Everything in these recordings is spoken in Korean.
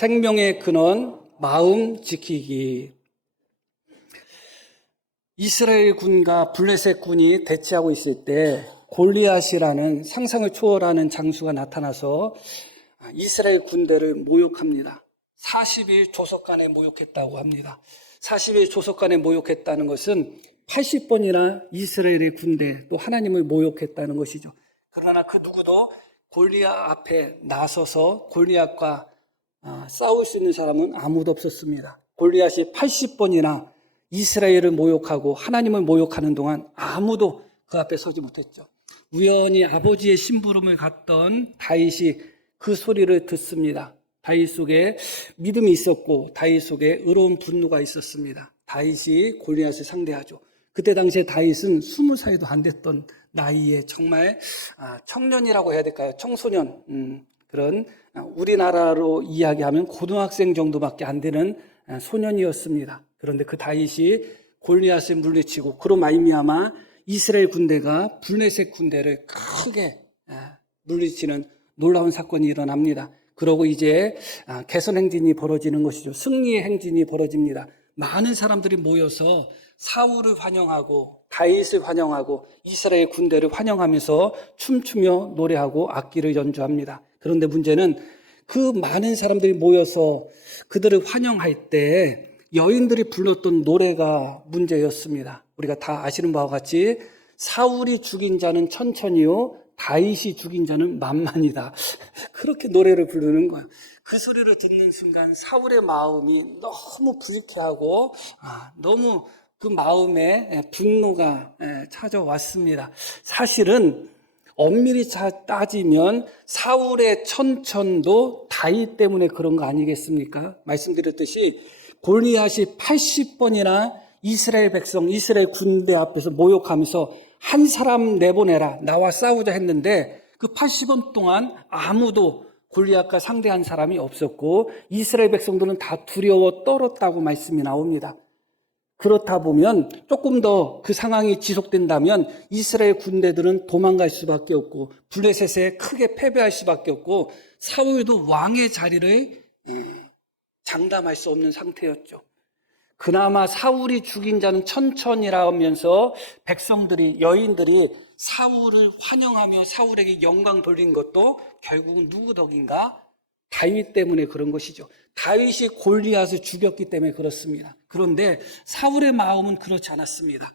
생명의 근원, 마음 지키기. 이스라엘 군과 블레셋 군이 대치하고 있을 때 골리앗이라는 상상을 초월하는 장수가 나타나서 이스라엘 군대를 모욕합니다. 40일 조석간에 모욕했다고 합니다. 40일 조석간에 모욕했다는 것은 80번이나 이스라엘의 군대, 또 하나님을 모욕했다는 것이죠. 그러나 그 누구도 골리앗 앞에 나서서 골리앗과 싸울 수 있는 사람은 아무도 없었습니다. 골리앗이 80번이나 이스라엘을 모욕하고 하나님을 모욕하는 동안 아무도 그 앞에 서지 못했죠. 우연히 아버지의 심부름을 갔던 다윗이 그 소리를 듣습니다. 다윗 속에 믿음이 있었고 다윗 속에 의로운 분노가 있었습니다. 다윗이 골리앗을 상대하죠. 그때 당시에 다윗은 20살도 안 됐던 나이에 정말 청년이라고 해야 될까요? 청소년, 그런 우리나라로 이야기하면 고등학생 정도밖에 안 되는 소년이었습니다. 그런데 그 다윗이 골리앗을 물리치고 그로 말미암아 이스라엘 군대가 블레셋 군대를 크게 물리치는 놀라운 사건이 일어납니다. 그러고 이제 개선 행진이 벌어지는 것이죠. 승리의 행진이 벌어집니다. 많은 사람들이 모여서 사울을 환영하고 다윗을 환영하고 이스라엘 군대를 환영하면서 춤추며 노래하고 악기를 연주합니다. 그런데 문제는 그 많은 사람들이 모여서 그들을 환영할 때 여인들이 불렀던 노래가 문제였습니다. 우리가 다 아시는 바와 같이 사울이 죽인 자는 천천히요 다윗이 죽인 자는 만만이다. 그렇게 노래를 부르는 거야. 그 소리를 듣는 순간 사울의 마음이 너무 불쾌하고 너무 그 마음에 분노가 찾아왔습니다. 사실은 엄밀히 따지면 사울의 천천도 다윗 때문에 그런 거 아니겠습니까? 말씀드렸듯이 골리앗이 80번이나 이스라엘 백성, 이스라엘 군대 앞에서 모욕하면서 한 사람 내보내라, 나와 싸우자 했는데 그 80번 동안 아무도 골리앗과 상대한 사람이 없었고 이스라엘 백성들은 다 두려워 떨었다고 말씀이 나옵니다. 그렇다 보면 조금 더 그 상황이 지속된다면 이스라엘 군대들은 도망갈 수밖에 없고 블레셋에 크게 패배할 수밖에 없고 사울도 왕의 자리를 장담할 수 없는 상태였죠. 그나마 사울이 죽인 자는 천천히라 하면서 백성들이, 여인들이 사울을 환영하며 사울에게 영광 돌린 것도 결국은 누구 덕인가? 다윗 때문에 그런 것이죠. 다윗이 골리앗을 죽였기 때문에 그렇습니다. 그런데 사울의 마음은 그렇지 않았습니다.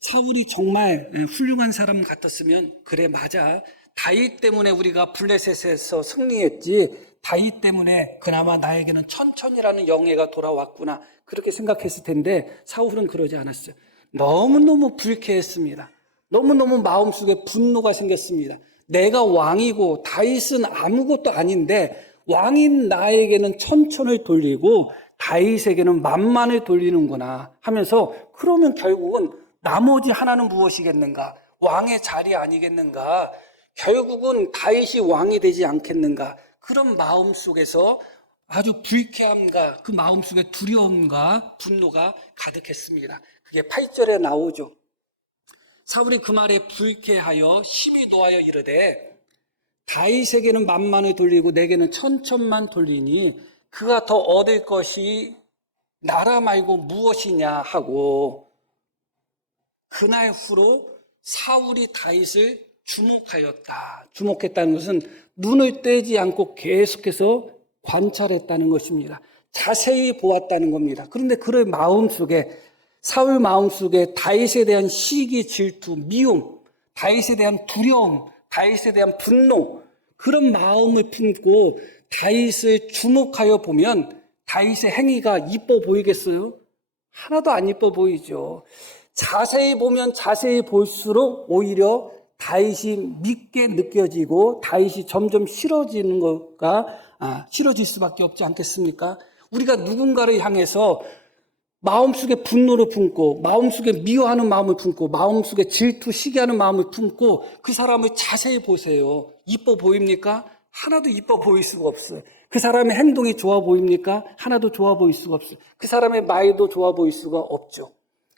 사울이 정말 훌륭한 사람 같았으면 그래 맞아. 다윗 때문에 우리가 블레셋에서 승리했지. 다윗 때문에 그나마 나에게는 천천히라는 영예가 돌아왔구나. 그렇게 생각했을 텐데 사울은 그러지 않았어요. 너무너무 불쾌했습니다. 너무너무 마음속에 분노가 생겼습니다. 내가 왕이고 다윗은 아무것도 아닌데 왕인 나에게는 천천을 돌리고 다윗에게는 만만을 돌리는구나 하면서 그러면 결국은 나머지 하나는 무엇이겠는가? 왕의 자리 아니겠는가? 결국은 다윗이 왕이 되지 않겠는가? 그런 마음 속에서 아주 불쾌함과 그 마음 속에 두려움과 분노가 가득했습니다. 그게 8절에 나오죠. 사울이 그 말에 불쾌하여 심히 노하여 이르되 다윗에게는 만만을 돌리고 내게는 천천만 돌리니 그가 더 얻을 것이 나라 말고 무엇이냐 하고 그날 후로 사울이 다윗을 주목하였다. 주목했다는 것은 눈을 떼지 않고 계속해서 관찰했다는 것입니다. 자세히 보았다는 겁니다. 그런데 그의 마음속에 사울 마음속에 다윗에 대한 시기, 질투, 미움, 다윗에 대한 두려움, 다윗에 대한 분노 그런 마음을 품고 다윗을 주목하여 보면 다윗의 행위가 이뻐 보이겠어요? 하나도 안 이뻐 보이죠. 자세히 보면 자세히 볼수록 오히려 다윗이 믿게 느껴지고 다윗이 점점 싫어지는 것과 싫어질 수밖에 없지 않겠습니까? 우리가 누군가를 향해서 마음속에 분노를 품고 마음속에 미워하는 마음을 품고 마음속에 질투, 시기하는 마음을 품고 그 사람을 자세히 보세요. 이뻐 보입니까? 하나도 이뻐 보일 수가 없어요. 그 사람의 행동이 좋아 보입니까? 하나도 좋아 보일 수가 없어요. 그 사람의 말도 좋아 보일 수가 없죠.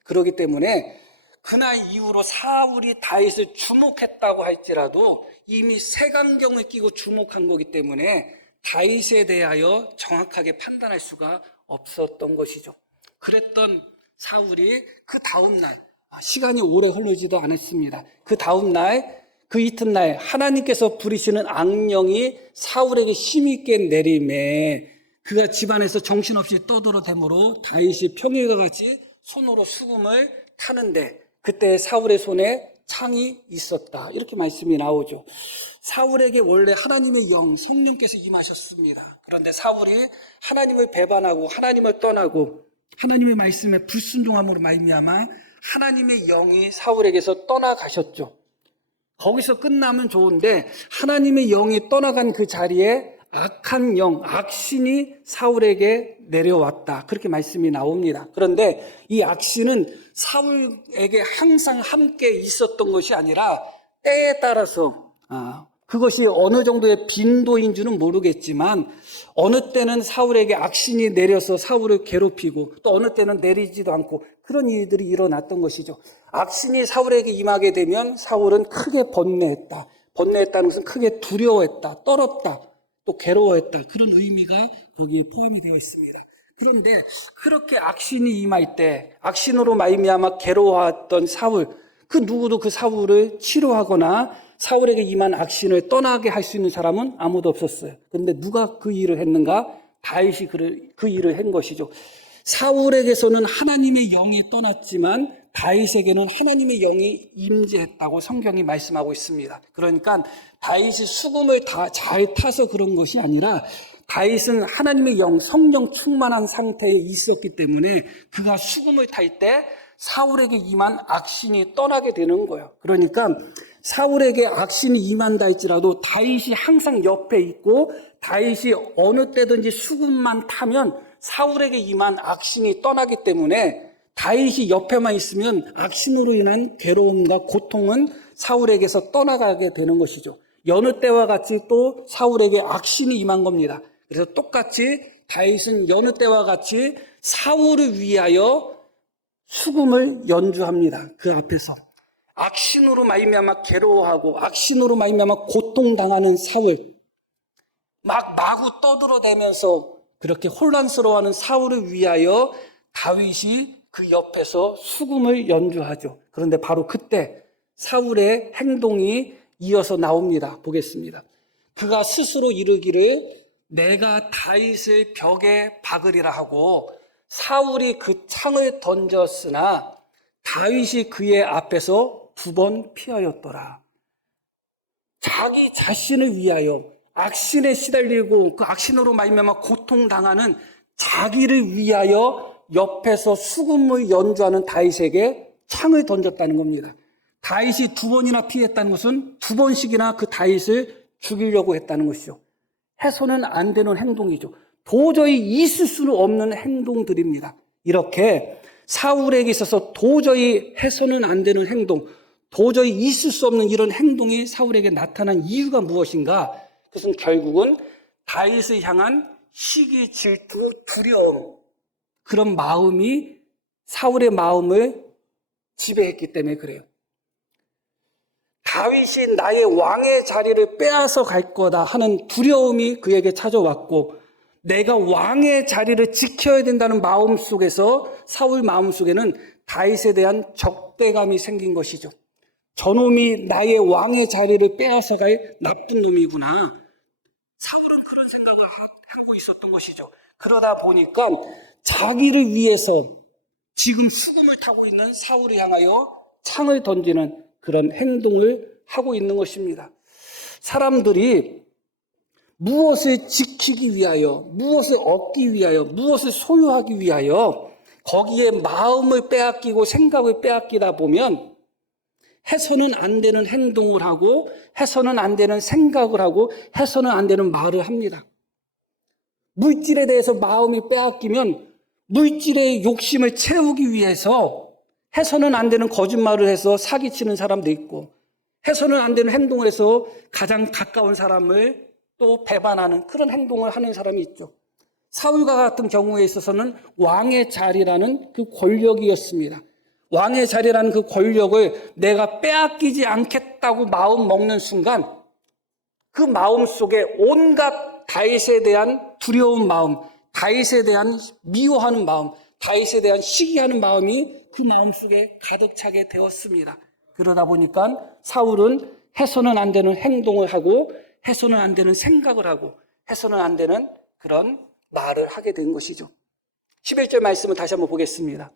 그렇기 때문에 그날 이후로 사울이 다윗을 주목했다고 할지라도 이미 색안경을 끼고 주목한 거기 때문에 다윗에 대하여 정확하게 판단할 수가 없었던 것이죠. 그랬던 사울이 그 다음날, 시간이 오래 흐르지도 않았습니다. 그 다음날, 그 이튿날 하나님께서 부리시는 악령이 사울에게 힘있게 내림에 그가 집안에서 정신없이 떠들어대므로 다윗이 평일과 같이 손으로 수금을 타는데 그때 사울의 손에 창이 있었다. 이렇게 말씀이 나오죠. 사울에게 원래 하나님의 영, 성령께서 임하셨습니다. 그런데 사울이 하나님을 배반하고 하나님을 떠나고 하나님의 말씀에 불순종함으로 말미암아 하나님의 영이 사울에게서 떠나가셨죠. 거기서 끝나면 좋은데 하나님의 영이 떠나간 그 자리에 악한 영, 악신이 사울에게 내려왔다. 그렇게 말씀이 나옵니다. 그런데 이 악신은 사울에게 항상 함께 있었던 것이 아니라 때에 따라서 그것이 어느 정도의 빈도인지는 모르겠지만 어느 때는 사울에게 악신이 내려서 사울을 괴롭히고 또 어느 때는 내리지도 않고 그런 일들이 일어났던 것이죠. 악신이 사울에게 임하게 되면 사울은 크게 번뇌했다. 번뇌했다는 것은 크게 두려워했다. 떨었다. 또 괴로워했다. 그런 의미가 거기에 포함이 되어 있습니다. 그런데 그렇게 악신이 임할 때 악신으로 말미암아 괴로워했던 사울, 그 누구도 그 사울을 치료하거나 사울에게 임한 악신을 떠나게 할 수 있는 사람은 아무도 없었어요. 그런데 누가 그 일을 했는가? 다윗이 그 일을 한 것이죠. 사울에게서는 하나님의 영이 떠났지만 다윗에게는 하나님의 영이 임재했다고 성경이 말씀하고 있습니다. 그러니까 다윗이 수금을 다 잘 타서 그런 것이 아니라 다윗은 하나님의 영, 성령 충만한 상태에 있었기 때문에 그가 수금을 탈 때 사울에게 임한 악신이 떠나게 되는 거예요. 그러니까 사울에게 악신이 임한다 할지라도 다윗이 항상 옆에 있고 다윗이 어느 때든지 수금만 타면 사울에게 임한 악신이 떠나기 때문에 다윗이 옆에만 있으면 악신으로 인한 괴로움과 고통은 사울에게서 떠나가게 되는 것이죠. 여느 때와 같이 또 사울에게 악신이 임한 겁니다. 그래서 똑같이 다윗은 여느 때와 같이 사울을 위하여 수금을 연주합니다. 그 앞에서 악신으로 말미암아 괴로워하고 악신으로 말미암아 고통당하는 사울, 마구 떠들어대면서 그렇게 혼란스러워하는 사울을 위하여 다윗이 그 옆에서 수금을 연주하죠. 그런데 바로 그때 사울의 행동이 이어서 나옵니다. 보겠습니다. 그가 스스로 이르기를 내가 다윗을 벽에 박으리라 하고 사울이 그 창을 던졌으나 다윗이 그의 앞에서 2번 피하였더라. 자기 자신을 위하여 악신에 시달리고 그 악신으로 말미암아 고통당하는 자기를 위하여 옆에서 수금을 연주하는 다윗에게 창을 던졌다는 겁니다. 다윗이 2번이나 피했다는 것은 2번씩이나 그 다윗을 죽이려고 했다는 것이죠. 해서는 안 되는 행동이죠. 도저히 있을 수는 없는 행동들입니다. 이렇게 사울에게 있어서 도저히 해서는 안 되는 행동, 도저히 있을 수 없는 이런 행동이 사울에게 나타난 이유가 무엇인가? 그것은 결국은 다윗을 향한 시기, 질투, 두려움, 그런 마음이 사울의 마음을 지배했기 때문에 그래요. 다윗이 나의 왕의 자리를 빼앗아 갈 거다 하는 두려움이 그에게 찾아왔고 내가 왕의 자리를 지켜야 된다는 마음 속에서 사울 마음 속에는 다윗에 대한 적대감이 생긴 것이죠. 저놈이 나의 왕의 자리를 빼앗아갈 나쁜 놈이구나. 사울은 그런 생각을 하고 있었던 것이죠. 그러다 보니까 자기를 위해서 지금 수금을 타고 있는 사울을 향하여 창을 던지는 그런 행동을 하고 있는 것입니다. 사람들이 무엇을 지키기 위하여, 무엇을 얻기 위하여, 무엇을 소유하기 위하여 거기에 마음을 빼앗기고 생각을 빼앗기다 보면 해서는 안 되는 행동을 하고 해서는 안 되는 생각을 하고 해서는 안 되는 말을 합니다. 물질에 대해서 마음이 빼앗기면 물질의 욕심을 채우기 위해서 해서는 안 되는 거짓말을 해서 사기치는 사람도 있고 해서는 안 되는 행동을 해서 가장 가까운 사람을 또 배반하는 그런 행동을 하는 사람이 있죠. 사울과 같은 경우에 있어서는 왕의 자리라는 그 권력이었습니다. 왕의 자리라는 그 권력을 내가 빼앗기지 않겠다고 마음 먹는 순간 그 마음 속에 온갖 다윗에 대한 두려운 마음, 다윗에 대한 미워하는 마음, 다윗에 대한 시기하는 마음이 그 마음속에 가득 차게 되었습니다. 그러다 보니까 사울은 해서는 안 되는 행동을 하고 해서는 안 되는 생각을 하고 해서는 안 되는 그런 말을 하게 된 것이죠. 11절 말씀을 다시 한번 보겠습니다.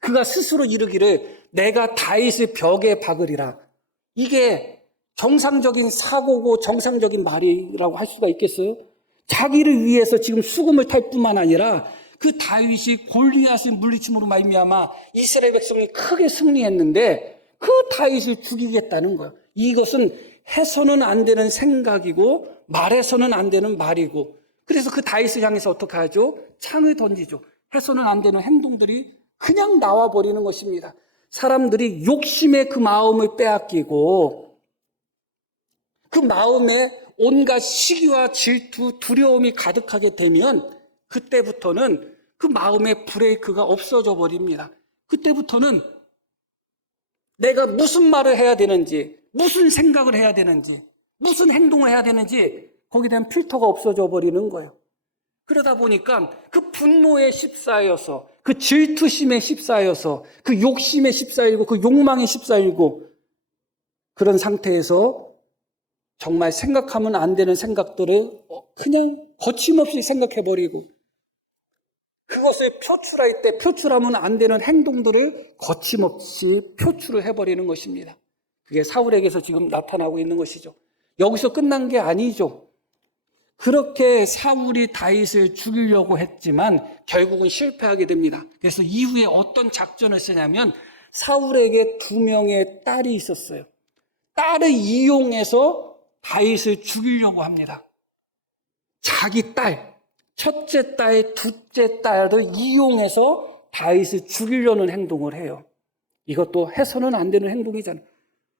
그가 스스로 이르기를 내가 다윗의 벽에 박으리라. 이게 정상적인 사고고 정상적인 말이라고 할 수가 있겠어요? 자기를 위해서 지금 수금을 탈 뿐만 아니라 그 다윗이 골리앗의 물리침으로 말미암아 이스라엘 백성이 크게 승리했는데 그 다윗을 죽이겠다는 거예요. 이것은 해서는 안 되는 생각이고 말해서는 안 되는 말이고, 그래서 그 다윗을 향해서 어떻게 하죠? 창을 던지죠. 해서는 안 되는 행동들이 그냥 나와버리는 것입니다. 사람들이 욕심에 그 마음을 빼앗기고 그 마음에 온갖 시기와 질투, 두려움이 가득하게 되면 그때부터는 그 마음의 브레이크가 없어져 버립니다. 그때부터는 내가 무슨 말을 해야 되는지, 무슨 생각을 해야 되는지, 무슨 행동을 해야 되는지 거기에 대한 필터가 없어져 버리는 거예요. 그러다 보니까 그 분노에 휩싸여서, 그 질투심에 휩싸여서, 그 욕심에 휩싸이고, 그 욕망에 휩싸이고, 그런 상태에서 정말 생각하면 안 되는 생각들을 그냥 거침없이 생각해버리고, 그것을 표출할 때 표출하면 안 되는 행동들을 거침없이 표출을 해버리는 것입니다. 그게 사울에게서 지금 나타나고 있는 것이죠. 여기서 끝난 게 아니죠. 그렇게 사울이 다윗을 죽이려고 했지만 결국은 실패하게 됩니다. 그래서 이후에 어떤 작전을 쓰냐면 사울에게 2명의 딸이 있었어요. 딸을 이용해서 다윗을 죽이려고 합니다. 자기 딸, 첫째 딸, 둘째 딸을 이용해서 다윗을 죽이려는 행동을 해요. 이것도 해서는 안 되는 행동이잖아요.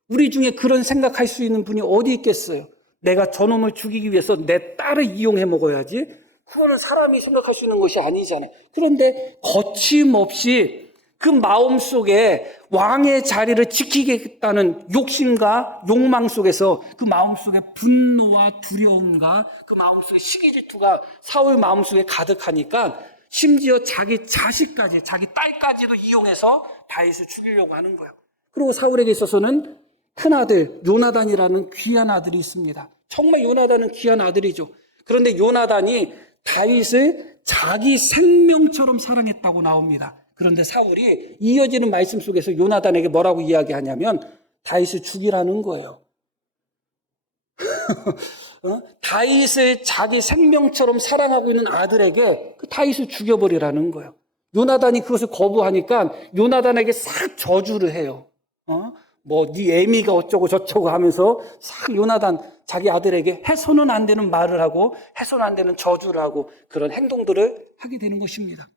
우리 중에 그런 생각할 수 있는 분이 어디 있겠어요? 내가 저놈을 죽이기 위해서 내 딸을 이용해 먹어야지. 그거는 사람이 생각할 수 있는 것이 아니잖아요. 그런데 거침없이 그 마음속에 왕의 자리를 지키겠다는 욕심과 욕망 속에서 그 마음속에 분노와 두려움과 그 마음속에 시기 질투가 사울 마음속에 가득하니까 심지어 자기 자식까지, 자기 딸까지도 이용해서 다윗을 죽이려고 하는 거예요. 그리고 사울에게 있어서는 큰아들 요나단이라는 귀한 아들이 있습니다. 정말 요나단은 귀한 아들이죠. 그런데 요나단이 다윗을 자기 생명처럼 사랑했다고 나옵니다. 그런데 사울이 이어지는 말씀 속에서 요나단에게 뭐라고 이야기하냐면 다윗을 죽이라는 거예요. 다윗을 자기 생명처럼 사랑하고 있는 아들에게 그 다윗을 죽여버리라는 거예요. 요나단이 그것을 거부하니까 요나단에게 싹 저주를 해요. 네 애미가 어쩌고 저쩌고 하면서 싹 요나단 자기 아들에게 해서는 안 되는 말을 하고 해서는 안 되는 저주를 하고 그런 행동들을 하게 되는 것입니다.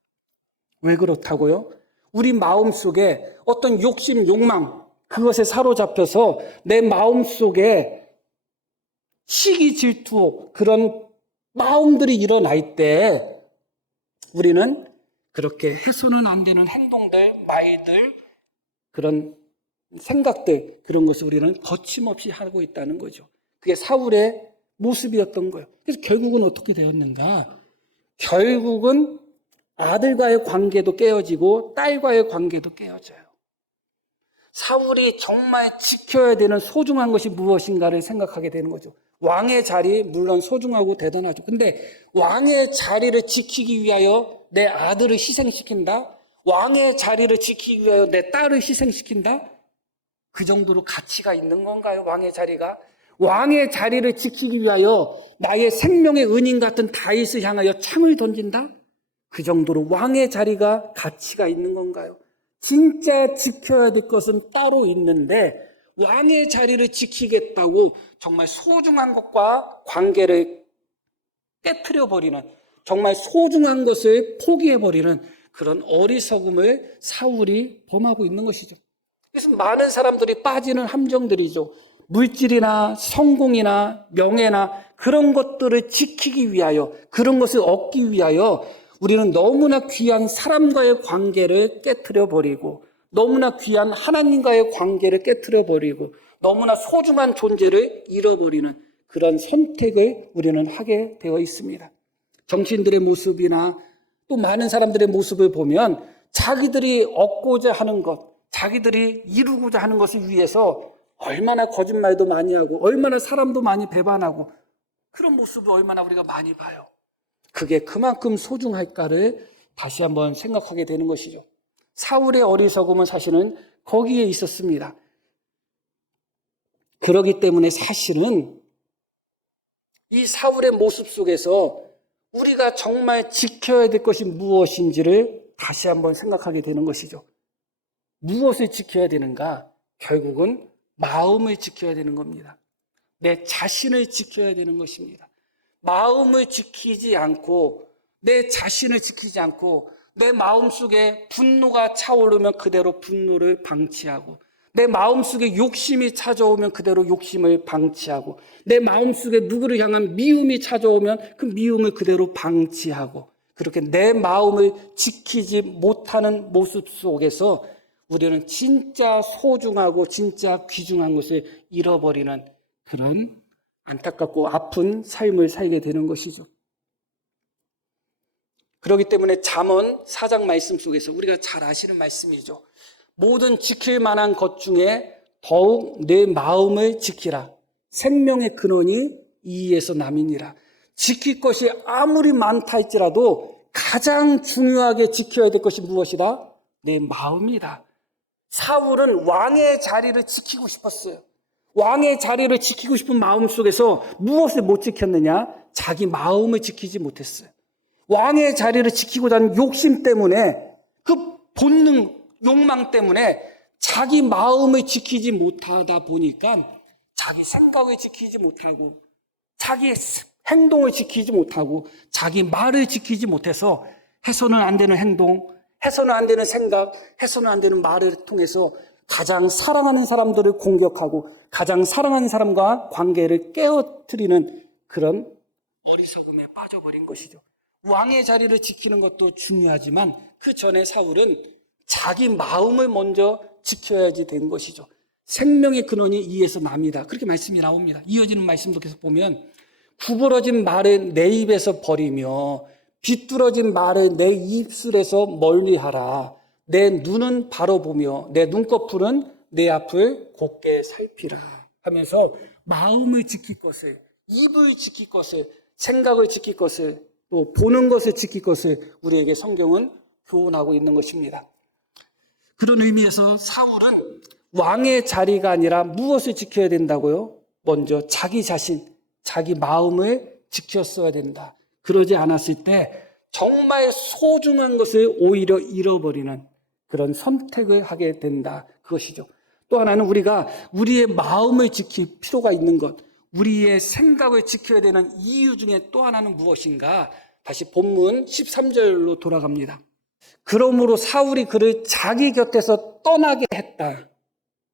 왜 그렇다고요? 우리 마음속에 어떤 욕심, 욕망, 그것에 사로잡혀서 내 마음속에 시기, 질투, 그런 마음들이 일어날 때 우리는 그렇게 해서는 안 되는 행동들, 말들, 그런 생각들, 그런 것을 우리는 거침없이 하고 있다는 거죠. 그게 사울의 모습이었던 거예요. 그래서 결국은 어떻게 되었는가? 결국은 아들과의 관계도 깨어지고 딸과의 관계도 깨어져요. 사울이 정말 지켜야 되는 소중한 것이 무엇인가를 생각하게 되는 거죠. 왕의 자리 물론 소중하고 대단하죠. 근데 왕의 자리를 지키기 위하여 내 아들을 희생시킨다? 왕의 자리를 지키기 위하여 내 딸을 희생시킨다? 그 정도로 가치가 있는 건가요? 왕의 자리가? 왕의 자리를 지키기 위하여 나의 생명의 은인 같은 다윗을 향하여 창을 던진다? 그 정도로 왕의 자리가 가치가 있는 건가요? 진짜 지켜야 될 것은 따로 있는데 왕의 자리를 지키겠다고 정말 소중한 것과 관계를 깨트려버리는, 정말 소중한 것을 포기해버리는 그런 어리석음을 사울이 범하고 있는 것이죠. 그래서 많은 사람들이 빠지는 함정들이죠. 물질이나 성공이나 명예나 그런 것들을 지키기 위하여, 그런 것을 얻기 위하여 우리는 너무나 귀한 사람과의 관계를 깨트려버리고 너무나 귀한 하나님과의 관계를 깨트려버리고 너무나 소중한 존재를 잃어버리는 그런 선택을 우리는 하게 되어 있습니다. 정치인들의 모습이나 또 많은 사람들의 모습을 보면 자기들이 얻고자 하는 것, 자기들이 이루고자 하는 것을 위해서 얼마나 거짓말도 많이 하고 얼마나 사람도 많이 배반하고 그런 모습을 얼마나 우리가 많이 봐요. 그게 그만큼 소중할까를 다시 한번 생각하게 되는 것이죠. 사울의 어리석음은 사실은 거기에 있었습니다. 그렇기 때문에 사실은 이 사울의 모습 속에서 우리가 정말 지켜야 될 것이 무엇인지를 다시 한번 생각하게 되는 것이죠. 무엇을 지켜야 되는가? 결국은 마음을 지켜야 되는 겁니다. 내 자신을 지켜야 되는 것입니다. 마음을 지키지 않고 내 자신을 지키지 않고 내 마음속에 분노가 차오르면 그대로 분노를 방치하고 내 마음속에 욕심이 찾아오면 그대로 욕심을 방치하고 내 마음속에 누구를 향한 미움이 찾아오면 그 미움을 그대로 방치하고 그렇게 내 마음을 지키지 못하는 모습 속에서 우리는 진짜 소중하고 진짜 귀중한 것을 잃어버리는 그런 안타깝고 아픈 삶을 살게 되는 것이죠. 그렇기 때문에 잠언 4장 말씀 속에서 우리가 잘 아시는 말씀이죠. 모든 지킬 만한 것 중에 더욱 내 마음을 지키라. 생명의 근원이 이에서 남이니라. 지킬 것이 아무리 많다 할지라도 가장 중요하게 지켜야 될 것이 무엇이다? 내 마음이다. 사울은 왕의 자리를 지키고 싶었어요. 왕의 자리를 지키고 싶은 마음 속에서 무엇을 못 지켰느냐? 자기 마음을 지키지 못했어요. 왕의 자리를 지키고자 하는 욕심 때문에 그 본능, 욕망 때문에 자기 마음을 지키지 못하다 보니까 자기 생각을 지키지 못하고 자기 행동을 지키지 못하고 자기 말을 지키지 못해서 해서는 안 되는 행동, 해서는 안 되는 생각, 해서는 안 되는 말을 통해서 가장 사랑하는 사람들을 공격하고 가장 사랑하는 사람과 관계를 깨어뜨리는 그런 어리석음에 빠져버린 것이죠. 왕의 자리를 지키는 것도 중요하지만 그 전에 사울은 자기 마음을 먼저 지켜야지 된 것이죠. 생명의 근원이 이에서 납니다. 그렇게 말씀이 나옵니다. 이어지는 말씀도 계속 보면 구부러진 말을 내 입에서 버리며 비뚤어진 말을 내 입술에서 멀리하라. 내 눈은 바로 보며 내 눈꺼풀은 내 앞을 곱게 살피라 하면서 마음을 지킬 것을, 입을 지킬 것을, 생각을 지킬 것을, 또 보는 것을 지킬 것을 우리에게 성경은 교훈하고 있는 것입니다. 그런 의미에서 사울은 왕의 자리가 아니라 무엇을 지켜야 된다고요? 먼저 자기 자신, 자기 마음을 지켰어야 된다. 그러지 않았을 때 정말 소중한 것을 오히려 잃어버리는 그런 선택을 하게 된다. 그것이죠. 또 하나는 우리가 우리의 마음을 지킬 필요가 있는 것, 우리의 생각을 지켜야 되는 이유 중에 또 하나는 무엇인가? 다시 본문 13절로 돌아갑니다. 그러므로 사울이 그를 자기 곁에서 떠나게 했다.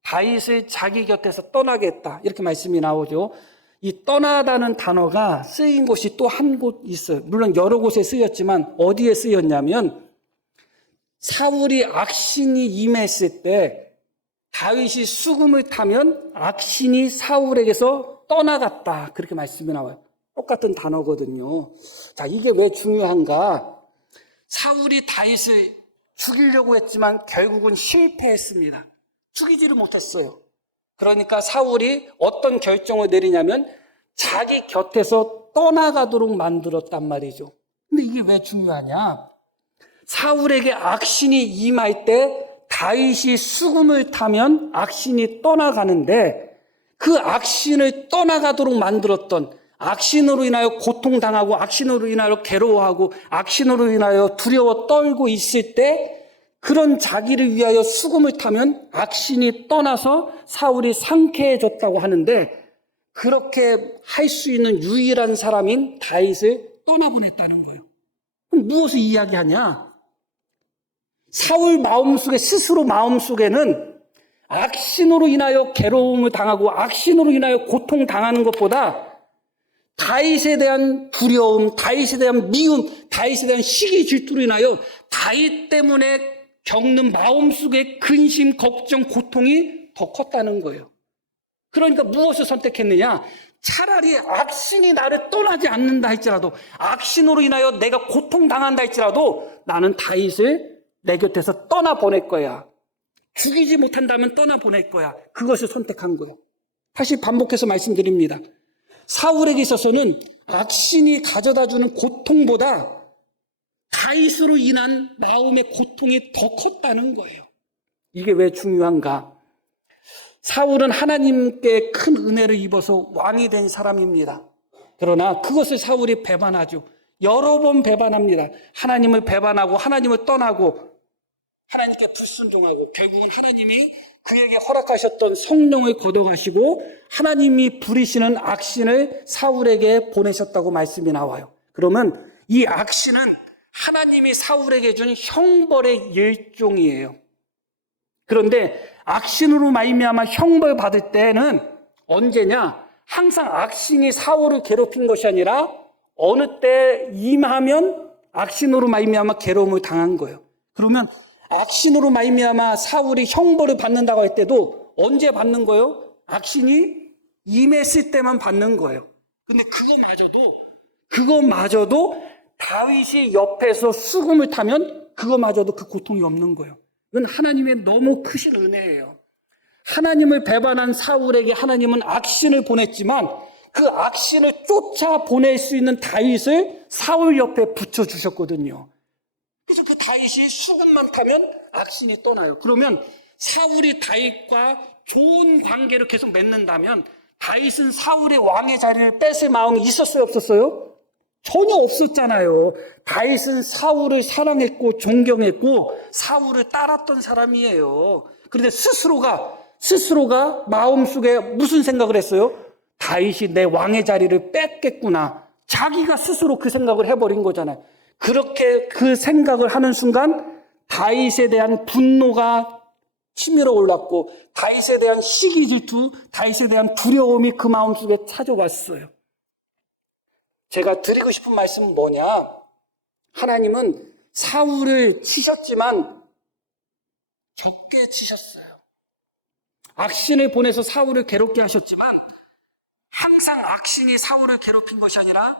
다윗을 자기 곁에서 떠나게 했다. 이렇게 말씀이 나오죠. 이 떠나다는 단어가 쓰인 곳이 또 한 곳 있어요. 물론 여러 곳에 쓰였지만 어디에 쓰였냐면 사울이 악신이 임했을 때 다윗이 수금을 타면 악신이 사울에게서 떠나갔다. 그렇게 말씀이 나와요. 똑같은 단어거든요. 자, 이게 왜 중요한가? 사울이 다윗을 죽이려고 했지만 결국은 실패했습니다. 죽이지를 못했어요. 그러니까 사울이 어떤 결정을 내리냐면 자기 곁에서 떠나가도록 만들었단 말이죠. 근데 이게 왜 중요하냐? 사울에게 악신이 임할 때 다윗이 수금을 타면 악신이 떠나가는데 그 악신을 떠나가도록 만들었던, 악신으로 인하여 고통당하고 악신으로 인하여 괴로워하고 악신으로 인하여 두려워 떨고 있을 때 그런 자기를 위하여 수금을 타면 악신이 떠나서 사울이 상쾌해졌다고 하는데 그렇게 할 수 있는 유일한 사람인 다윗을 떠나보냈다는 거예요. 그럼 무엇을 이야기하냐? 사울 마음속에, 스스로 마음속에는 악신으로 인하여 괴로움을 당하고 악신으로 인하여 고통당하는 것보다 다윗에 대한 두려움, 다윗에 대한 미움, 다윗에 대한 시기 질투로 인하여 다윗 때문에 겪는 마음속의 근심, 걱정, 고통이 더 컸다는 거예요. 그러니까 무엇을 선택했느냐? 차라리 악신이 나를 떠나지 않는다 할지라도, 악신으로 인하여 내가 고통당한다 할지라도 나는 다윗을 내 곁에서 떠나보낼 거야. 죽이지 못한다면 떠나보낼 거야. 그것을 선택한 거예요. 다시 반복해서 말씀드립니다. 사울에게 있어서는 악신이 가져다주는 고통보다 다윗으로 인한 마음의 고통이 더 컸다는 거예요. 이게 왜 중요한가? 사울은 하나님께 큰 은혜를 입어서 왕이 된 사람입니다. 그러나 그것을 사울이 배반하죠. 여러 번 배반합니다. 하나님을 배반하고 하나님을 떠나고 하나님께 불순종하고 결국은 하나님이 그에게 허락하셨던 성령을 걷어가시고 하나님이 부리시는 악신을 사울에게 보내셨다고 말씀이 나와요. 그러면 이 악신은 하나님이 사울에게 준 형벌의 일종이에요. 그런데 악신으로 말미암아 형벌 받을 때는 언제냐? 항상 악신이 사울을 괴롭힌 것이 아니라 어느 때 임하면 악신으로 말미암아 괴로움을 당한 거예요. 그러면 악신으로 말미암아 사울이 형벌을 받는다고 할 때도 언제 받는 거예요? 악신이 임했을 때만 받는 거예요. 근데 그거마저도 다윗이 옆에서 수금을 타면 그거마저도 그 고통이 없는 거예요. 이건 하나님의 너무 크신 은혜예요. 하나님을 배반한 사울에게 하나님은 악신을 보냈지만 그 악신을 쫓아 보낼 수 있는 다윗을 사울 옆에 붙여주셨거든요. 그래서 그 다윗이 수금만 타면 악신이 떠나요. 그러면 사울이 다윗과 좋은 관계를 계속 맺는다면 다윗은 사울의 왕의 자리를 뺏을 마음이 있었어요, 없었어요? 전혀 없었잖아요. 다윗은 사울을 사랑했고 존경했고 사울을 따랐던 사람이에요. 그런데 스스로가 마음속에 무슨 생각을 했어요? 다윗이 내 왕의 자리를 뺏겠구나. 자기가 스스로 그 생각을 해버린 거잖아요. 그렇게 그 생각을 하는 순간 다윗에 대한 분노가 치밀어 올랐고 다윗에 대한 시기 질투, 다윗에 대한 두려움이 그 마음속에 찾아왔어요. 제가 드리고 싶은 말씀은 뭐냐? 하나님은 사울을 치셨지만 적게 치셨어요. 악신을 보내서 사울을 괴롭게 하셨지만 항상 악신이 사울을 괴롭힌 것이 아니라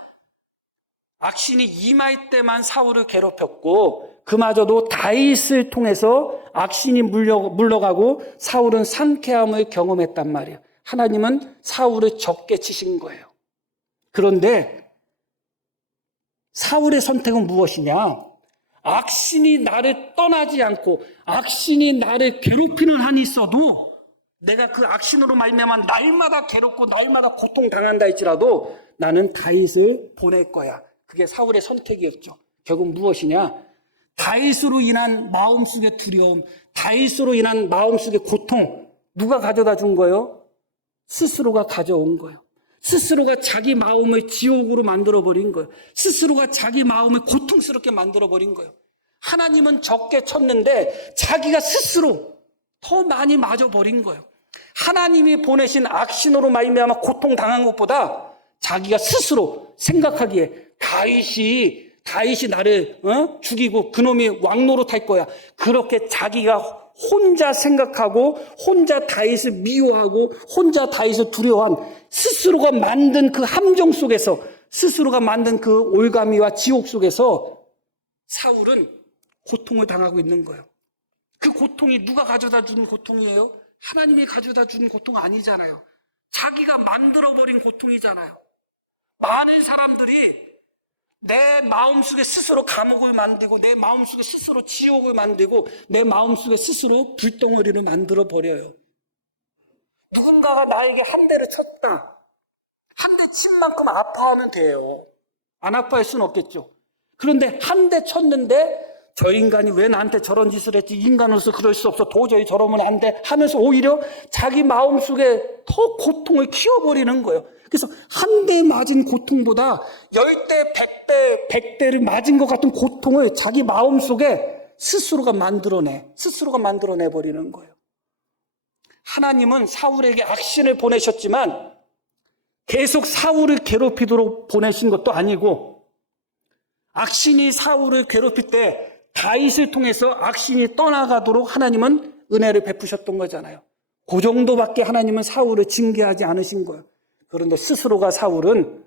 악신이 임할 때만 사울을 괴롭혔고 그마저도 다윗을 통해서 악신이 물러가고 사울은 상쾌함을 경험했단 말이에요. 하나님은 사울을 적게 치신 거예요. 그런데 사울의 선택은 무엇이냐? 악신이 나를 떠나지 않고 악신이 나를 괴롭히는 한이 있어도 내가 그 악신으로 말미암아 날마다 괴롭고 날마다 고통당한다 할지라도 나는 다윗을 보낼 거야. 그게 사울의 선택이었죠. 결국 무엇이냐? 다윗으로 인한 마음속의 두려움, 다윗으로 인한 마음속의 고통 누가 가져다 준 거예요? 스스로가 가져온 거예요. 스스로가 자기 마음을 지옥으로 만들어버린 거예요. 스스로가 자기 마음을 고통스럽게 만들어버린 거예요. 하나님은 적게 쳤는데 자기가 스스로 더 많이 맞아버린 거예요. 하나님이 보내신 악신으로 말미암아 고통당한 것보다 자기가 스스로 생각하기에 다윗이 나를 죽이고 그놈이 왕노릇할 거야. 그렇게 자기가 혼자 생각하고 혼자 다윗을 미워하고 혼자 다윗을 두려워한 스스로가 만든 그 함정 속에서 스스로가 만든 그 올가미와 지옥 속에서 사울은 고통을 당하고 있는 거예요. 그 고통이 누가 가져다 준 고통이에요? 하나님이 가져다 준 고통 아니잖아요. 자기가 만들어버린 고통이잖아요. 많은 사람들이 내 마음속에 스스로 감옥을 만들고 내 마음속에 스스로 지옥을 만들고 내 마음속에 스스로 불덩어리를 만들어버려요. 누군가가 나에게 한 대를 쳤다. 한 대 친 만큼 아파하면 돼요. 안 아파할 수는 없겠죠. 그런데 한 대 쳤는데 저 인간이 왜 나한테 저런 짓을 했지? 인간으로서 그럴 수 없어. 도저히 저러면 안 돼. 하면서 오히려 자기 마음속에 더 고통을 키워버리는 거예요. 그래서 한 대 맞은 고통보다 10대, 100대를 맞은 것 같은 고통을 자기 마음속에 스스로가 만들어내버리는 거예요. 하나님은 사울에게 악신을 보내셨지만 계속 사울을 괴롭히도록 보내신 것도 아니고 악신이 사울을 괴롭힐 때 다윗을 통해서 악신이 떠나가도록 하나님은 은혜를 베푸셨던 거잖아요. 그 정도밖에 하나님은 사울을 징계하지 않으신 거예요. 그런데 스스로가 사울은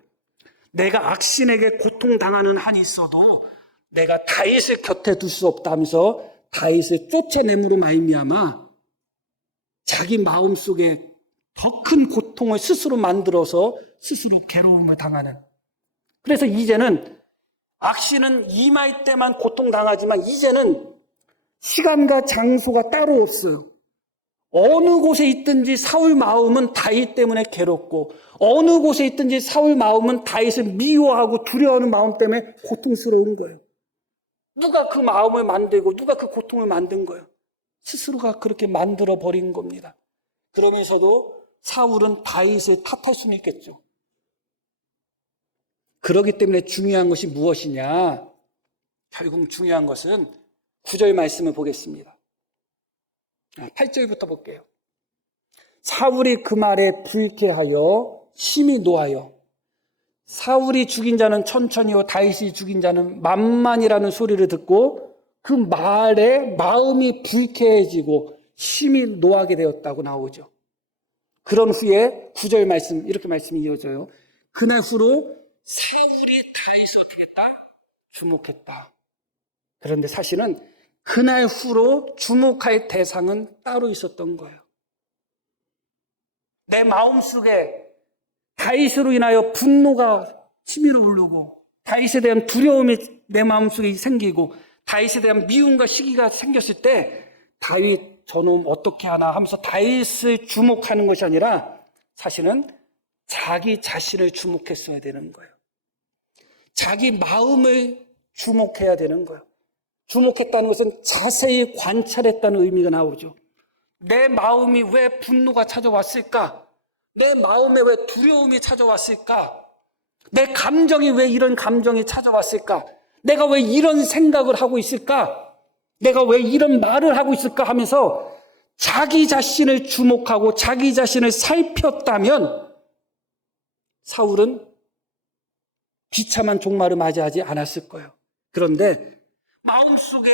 내가 악신에게 고통당하는 한이 있어도 내가 다윗을 곁에 둘 수 없다 하면서 다윗을 쫓아냄으로 말미암아 자기 마음속에 더 큰 고통을 스스로 만들어서 스스로 괴로움을 당하는. 그래서 이제는 악신은 임할 때만 고통당하지만 이제는 시간과 장소가 따로 없어요. 어느 곳에 있든지 사울 마음은 다윗 때문에 괴롭고 어느 곳에 있든지 사울 마음은 다윗을 미워하고 두려워하는 마음 때문에 고통스러운 거예요. 누가 그 마음을 만들고 누가 그 고통을 만든 거예요? 스스로가 그렇게 만들어 버린 겁니다. 그러면서도 사울은 다윗을 탓할 수는 있겠죠. 그렇기 때문에 중요한 것이 무엇이냐? 결국 중요한 것은 9절 말씀을 보겠습니다. 8절부터 볼게요. 사울이 그 말에 불쾌하여 심히 노하여 사울이 죽인 자는 천천히요 다윗이 죽인 자는 만만이라는 소리를 듣고 그 말에 마음이 불쾌해지고 심히 노하게 되었다고 나오죠. 그런 후에 9절 말씀 이렇게 말씀이 이어져요. 그날 후로 사울이 다윗을 어떻게 했다? 주목했다. 그런데 사실은 그날 후로 주목할 대상은 따로 있었던 거예요. 내 마음속에 다윗으로 인하여 분노가 치밀어 오르고 다윗에 대한 두려움이 내 마음속에 생기고 다윗에 대한 미움과 시기가 생겼을 때 다윗 저놈 어떻게 하나 하면서 다윗을 주목하는 것이 아니라 사실은 자기 자신을 주목했어야 되는 거예요. 자기 마음을 주목해야 되는 거예요. 주목했다는 것은 자세히 관찰했다는 의미가 나오죠. 내 마음이 왜 분노가 찾아왔을까? 내 마음에 왜 두려움이 찾아왔을까? 내 감정이 왜 이런 감정이 찾아왔을까? 내가 왜 이런 생각을 하고 있을까? 내가 왜 이런 말을 하고 있을까 하면서 자기 자신을 주목하고 자기 자신을 살폈다면 사울은 비참한 종말을 맞이하지 않았을 거예요. 그런데 마음속에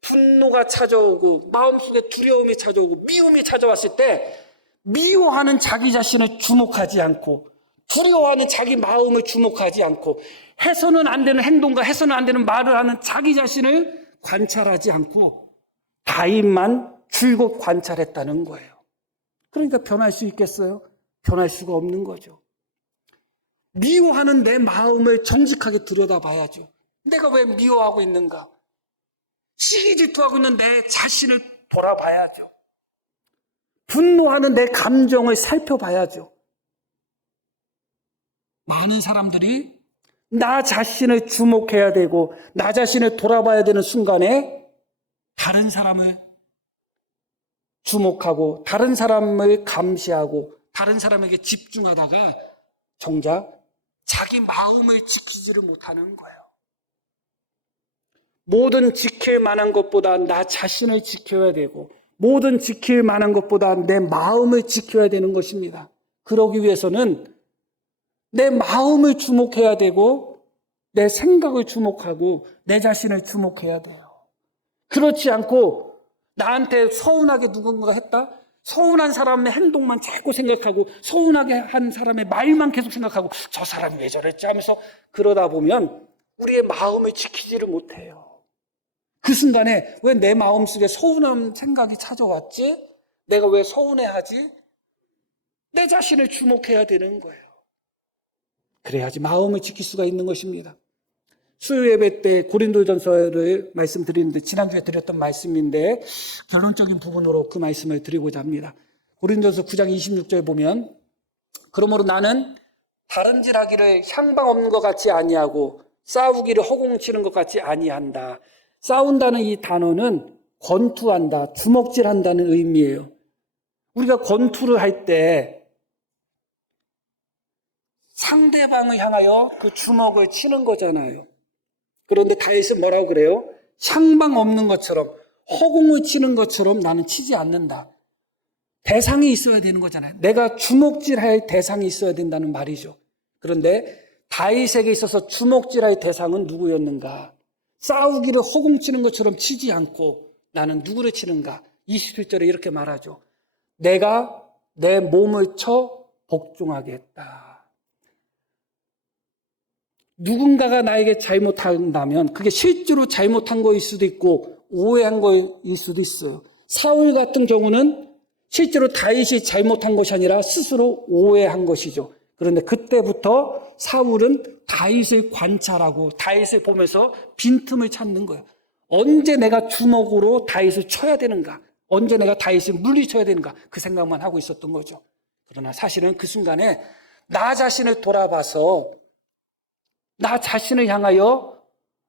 분노가 찾아오고 마음속에 두려움이 찾아오고 미움이 찾아왔을 때 미워하는 자기 자신을 주목하지 않고 두려워하는 자기 마음을 주목하지 않고 해서는 안 되는 행동과 해서는 안 되는 말을 하는 자기 자신을 관찰하지 않고 다윗만 줄곧 관찰했다는 거예요. 그러니까 변할 수 있겠어요? 변할 수가 없는 거죠. 미워하는 내 마음을 정직하게 들여다봐야죠. 내가 왜 미워하고 있는가? 시기 질투하고 있는 내 자신을 돌아봐야죠. 분노하는 내 감정을 살펴봐야죠. 많은 사람들이 나 자신을 주목해야 되고 나 자신을 돌아봐야 되는 순간에 다른 사람을 주목하고 다른 사람을 감시하고 다른 사람에게 집중하다가 정작 자기 마음을 지키지를 못하는 거예요. 모든 지킬 만한 것보다 나 자신을 지켜야 되고 모든 지킬 만한 것보다 내 마음을 지켜야 되는 것입니다. 그러기 위해서는 내 마음을 주목해야 되고 내 생각을 주목하고 내 자신을 주목해야 돼요. 그렇지 않고 나한테 서운하게 누군가가 했다? 서운한 사람의 행동만 자꾸 생각하고 서운하게 한 사람의 말만 계속 생각하고 저 사람이 왜 저랬지 하면서 그러다 보면 우리의 마음을 지키지를 못해요. 그 순간에 왜 내 마음속에 서운한 생각이 찾아왔지? 내가 왜 서운해하지? 내 자신을 주목해야 되는 거예요. 그래야지 마음을 지킬 수가 있는 것입니다. 수요 예배 때 고린도전서를 말씀드리는데 지난주에 드렸던 말씀인데 결론적인 부분으로 그 말씀을 드리고자 합니다. 고린도전서 9장 26절에 보면 그러므로 나는 다른질하기를 향방 없는 것 같이 아니하고 싸우기를 허공치는 것 같이 아니한다. 싸운다는 이 단어는 권투한다, 주먹질한다는 의미예요. 우리가 권투를 할 때 상대방을 향하여 그 주먹을 치는 거잖아요. 그런데 다윗은 뭐라고 그래요? 향방 없는 것처럼 허공을 치는 것처럼 나는 치지 않는다. 대상이 있어야 되는 거잖아요. 내가 주먹질할 대상이 있어야 된다는 말이죠. 그런데 다윗에게 있어서 주먹질할 대상은 누구였는가? 싸우기를 허공치는 것처럼 치지 않고 나는 누구를 치는가? 27절에 이렇게 말하죠. 내가 내 몸을 쳐 복종하겠다. 누군가가 나에게 잘못한다면 그게 실제로 잘못한 거일 수도 있고 오해한 거일 수도 있어요. 사울 같은 경우는 실제로 다윗이 잘못한 것이 아니라 스스로 오해한 것이죠. 그런데 그때부터 사울은 다윗을 관찰하고 다윗을 보면서 빈틈을 찾는 거예요. 언제 내가 주먹으로 다윗을 쳐야 되는가? 언제 내가 다윗을 물리쳐야 되는가? 그 생각만 하고 있었던 거죠. 그러나 사실은 그 순간에 나 자신을 돌아봐서 나 자신을 향하여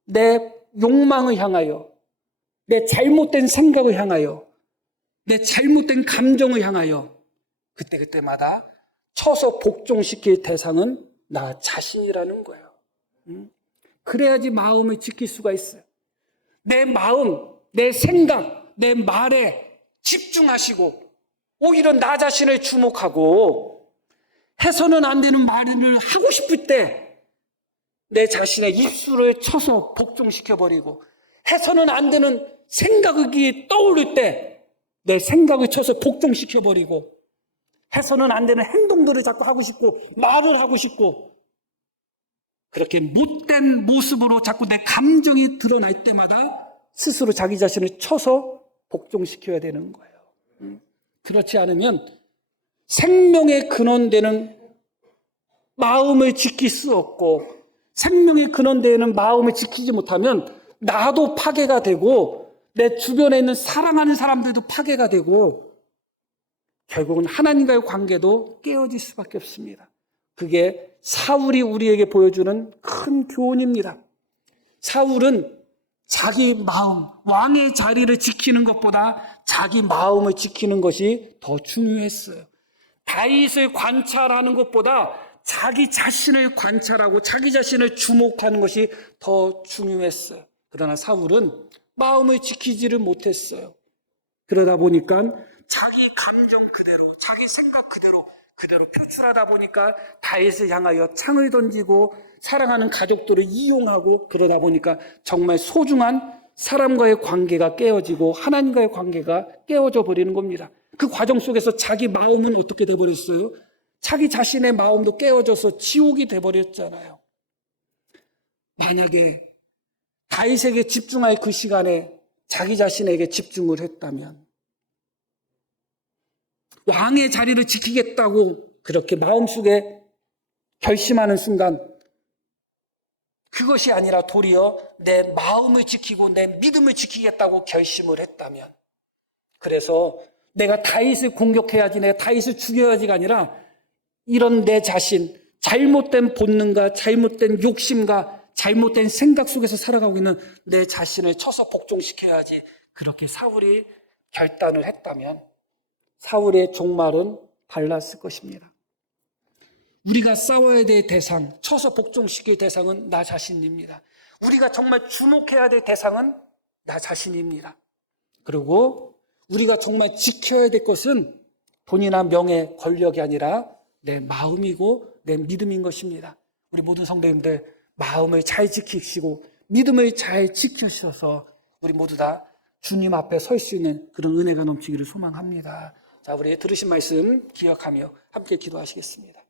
내 욕망을 향하여 내 잘못된 생각을 향하여 내 잘못된 감정을 향하여 그때마다 쳐서 복종시킬 대상은 나 자신이라는 거예요. 그래야지 마음을 지킬 수가 있어요. 내 마음, 내 생각, 내 말에 집중하시고 오히려 나 자신을 주목하고 해서는 안 되는 말을 하고 싶을 때 내 자신의 입술을 쳐서 복종시켜버리고 해서는 안 되는 생각이 떠오를 때 내 생각을 쳐서 복종시켜버리고 해서는 안 되는 행동들을 자꾸 하고 싶고 말을 하고 싶고 그렇게 못된 모습으로 자꾸 내 감정이 드러날 때마다 스스로 자기 자신을 쳐서 복종시켜야 되는 거예요. 그렇지 않으면 생명의 근원되는 마음을 지킬 수 없고 생명의 근원되는 마음을 지키지 못하면 나도 파괴가 되고 내 주변에 있는 사랑하는 사람들도 파괴가 되고 결국은 하나님과의 관계도 깨어질 수밖에 없습니다. 그게 사울이 우리에게 보여주는 큰 교훈입니다. 사울은 자기 마음, 왕의 자리를 지키는 것보다 자기 마음을 지키는 것이 더 중요했어요. 다윗을 관찰하는 것보다 자기 자신을 관찰하고 자기 자신을 주목하는 것이 더 중요했어요. 그러나 사울은 마음을 지키지를 못했어요. 그러다 보니까 자기 감정 그대로, 자기 생각 그대로 표출하다 보니까 다윗을 향하여 창을 던지고 사랑하는 가족들을 이용하고 그러다 보니까 정말 소중한 사람과의 관계가 깨어지고 하나님과의 관계가 깨어져 버리는 겁니다. 그 과정 속에서 자기 마음은 어떻게 돼버렸어요? 자기 자신의 마음도 깨어져서 지옥이 돼버렸잖아요. 만약에 다윗에게 집중할 그 시간에 자기 자신에게 집중을 했다면 왕의 자리를 지키겠다고 그렇게 마음속에 결심하는 순간 그것이 아니라 도리어 내 마음을 지키고 내 믿음을 지키겠다고 결심을 했다면 그래서 내가 다윗을 공격해야지 내가 다윗을 죽여야지가 아니라 이런 내 자신 잘못된 본능과 잘못된 욕심과 잘못된 생각 속에서 살아가고 있는 내 자신을 쳐서 복종시켜야지 그렇게 사울이 결단을 했다면 사울의 종말은 달랐을 것입니다. 우리가 싸워야 될 대상, 쳐서 복종시킬 대상은 나 자신입니다. 우리가 정말 주목해야 될 대상은 나 자신입니다. 그리고 우리가 정말 지켜야 될 것은 돈이나 명예, 권력이 아니라 내 마음이고 내 믿음인 것입니다. 우리 모든 성도님들 마음을 잘 지키시고 믿음을 잘 지키셔서 우리 모두 다 주님 앞에 설 수 있는 그런 은혜가 넘치기를 소망합니다. 자, 우리 들으신 말씀 기억하며 함께 기도하시겠습니다.